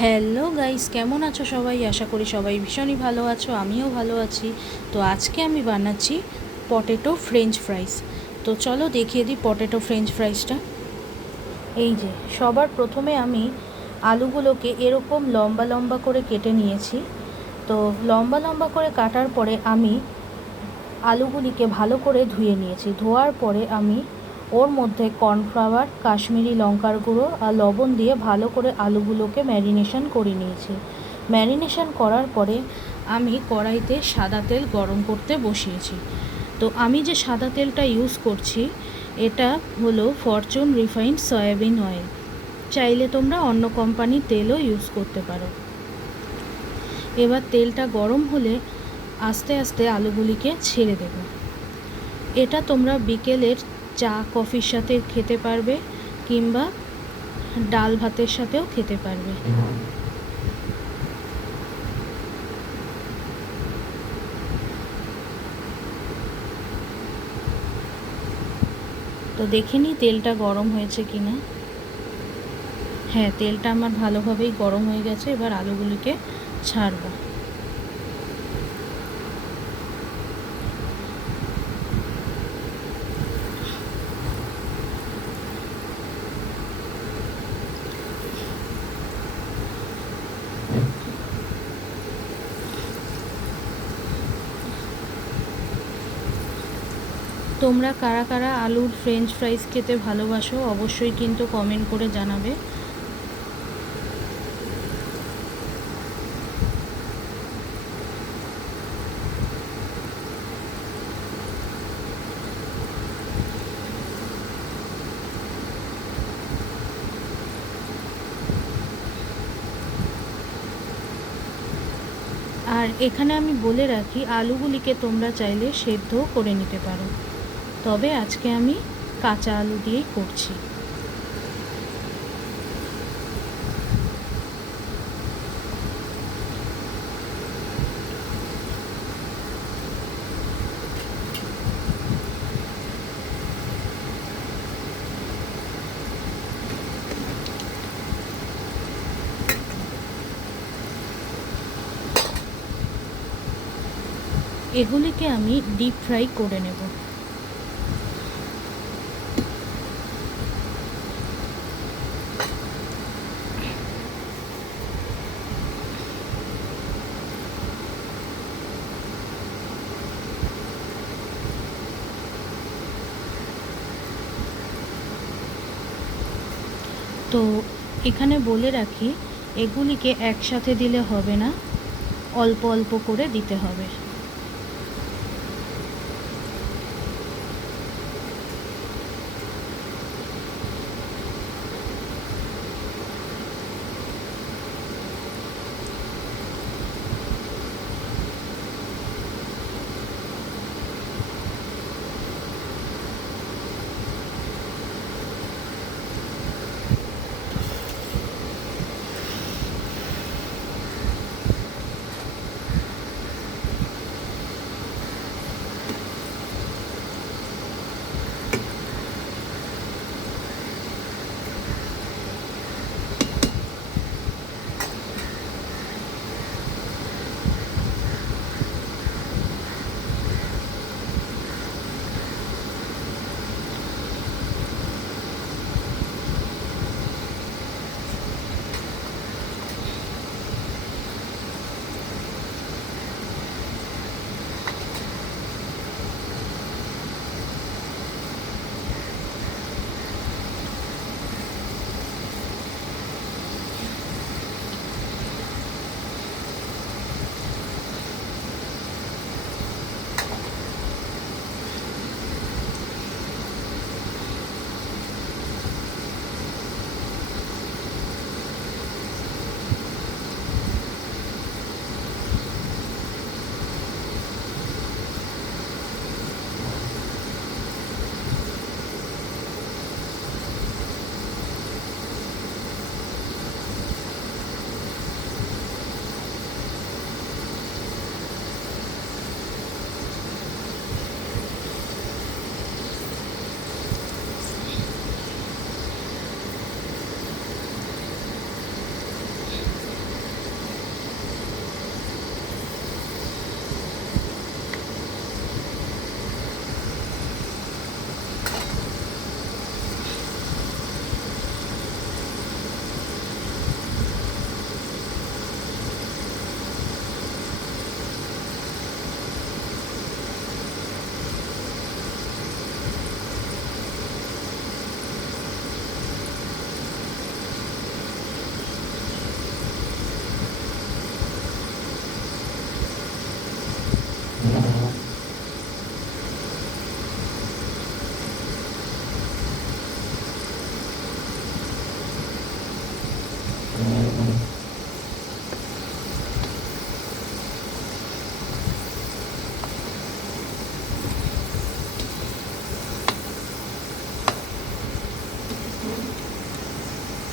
Hello guys, কেমন আছো সবাই? আশা করি সবাই ভীষণই ভালো আছো, আমিও ভালো আছি। তো আজকে আমি বানাচ্ছি পটেটো ফ্রেঞ্চ ফ্রাইস। তো চলো দেখিয়ে দিই পটেটো ফ্রেঞ্চ ফ্রাইসটা। এই যে সবার প্রথমে আমি আলুগুলোকে এরকম লম্বা লম্বা করে কেটে নিয়েছি। তো লম্বা লম্বা করে কাটার পরে আমি আলুগুলিকে ভালো করে ধুয়ে নিয়েছি। ধোয়ার পরে আমি ওর মধ্যে কর্নফ্লাওয়ার, কাশ্মীরি লঙ্কার গুঁড়ো আর লবণ দিয়ে ভালো করে আলুগুলোকে ম্যারিনেশন করে নিয়েছি। ম্যারিনেশন করার পরে আমি কড়াইতে সাদা তেল গরম করতে বসিয়েছি। তো আমি যে সাদা তেলটা ইউজ করছি এটা হলো ফরচুন রিফাইন্ড সয়াবিন অয়েল। চাইলে তোমরা অন্য কোম্পানির তেলও ইউজ করতে পারো। এবার তেলটা গরম হলে আস্তে আস্তে আলুগুলিকে ছেড়ে দেব। এটা তোমরা বিকেলের চা কফির সাথে খেতে পারবে কিংবা ডাল ভাতের সাথেও খেতে পারবে। তো দেখে নিই তেলটা গরম হয়েছে কিনা। হ্যাঁ, তেলটা আমার ভালোভাবেই গরম হয়ে গেছে। এবার আলুগুলিকে ছাড়বো। তোমরা কারা কারা আলুর ফ্রেঞ্চ ফ্রাইস খেতে ভালোবাসো অবশ্যই কিন্তু কমেন্ট করে জানাবে। আর এখানে আমি বলে রাখি, আলুগুলিকে তোমরা চাইলে সেদ্ধও করে নিতে পারো, তবে আজকে আমি কাঁচা আলু দিয়েই করছি। এগুলিকে আমি ডিপ ফ্রাই করে নেব। তো এখানে বলে রাখি, এগুলিকে একসাথে দিলে হবে না, অল্প অল্প করে দিতে হবে।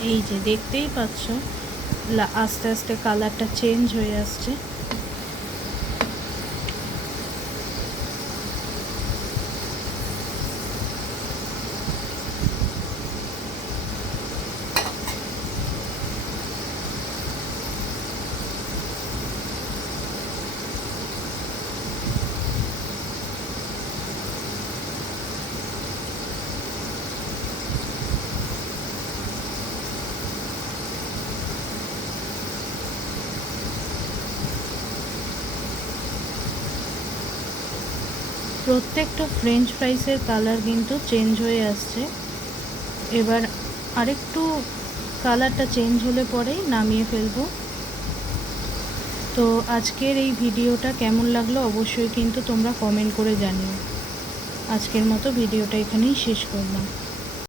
এই যে দেখতেই পাচ্ছ আস্তে আস্তে কালারটা চেঞ্জ হয়ে আসছে। প্রত্যেকটা ফ্রেঞ্চ ফ্রাইসের কালার কিন্তু চেঞ্জ হয়ে আসছে। এবার আরেকটু কালারটা চেঞ্জ হলে পরেই নামিয়ে ফেলবো। তো আজকের এই ভিডিওটা কেমন লাগলো অবশ্যই কিন্তু তোমরা কমেন্ট করে জানিও। আজকের মতো ভিডিওটা এখানেই শেষ করলাম।